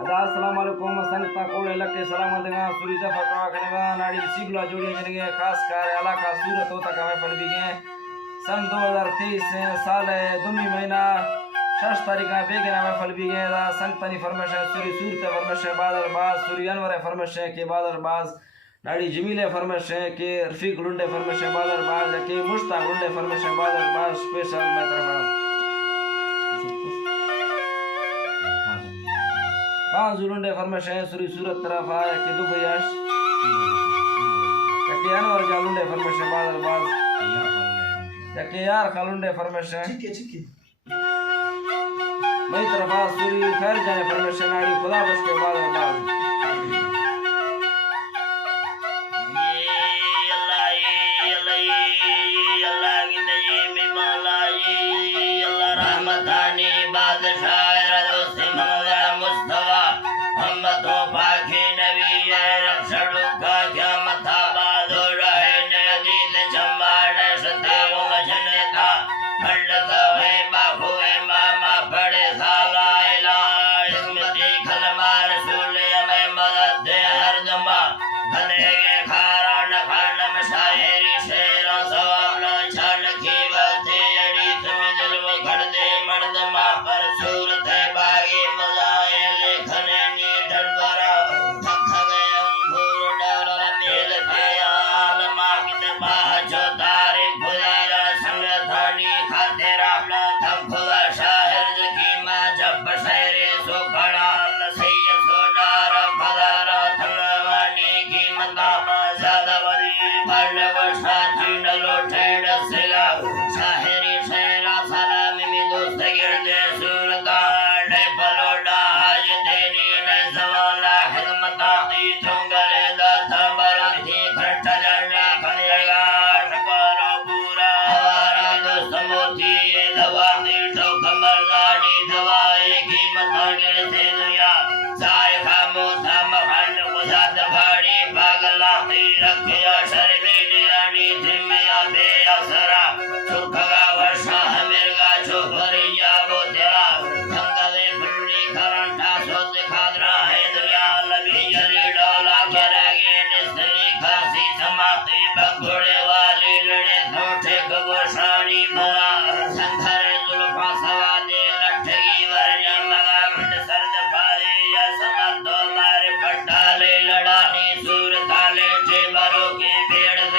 ಅದ ಅಸ್ಸಲಾಮ್ ಅಲೈಕುಮ್ ಸಂಗತ ಕೋಳೆ ಲಕ್ಕೆ ಸಲಾಮತಂಗ ಸುರಿದ ಫಕಾ ಕನೆಗ ನಾಡಿ ಸಿಗ್ಲ ಜೋಡಿ ಜನಗೆ खास कर इलाका सूरत होता का महफिल भी गए सन 2023 साल दुमी महीना 6 तारीख बेगना महफिल भी गए संगतनी फरमाइश सूरी सूरत फरमाइश बादल बाज सूरी अनवर फरमाइश के बादल बाज नाड़ी जमीले फरमाइश के रफीक लुंडे फरमाइश बादल बाज के मुश्ताक लुंडे फरमाइश बादल बाज स्पेशल में तरफ पांच लुंडे फरमाइश सूरी सूरत तरफ आया कि दुबई आश के अनवर का लुंडे फरमाइश बादल बाज के यार का लुंडे फरमाइश ठीक है मई तरफ आ सूरी खैर जाने फरमाइश नाड़ी खुदा बस के बादल बाज घोड़े वाली लड़े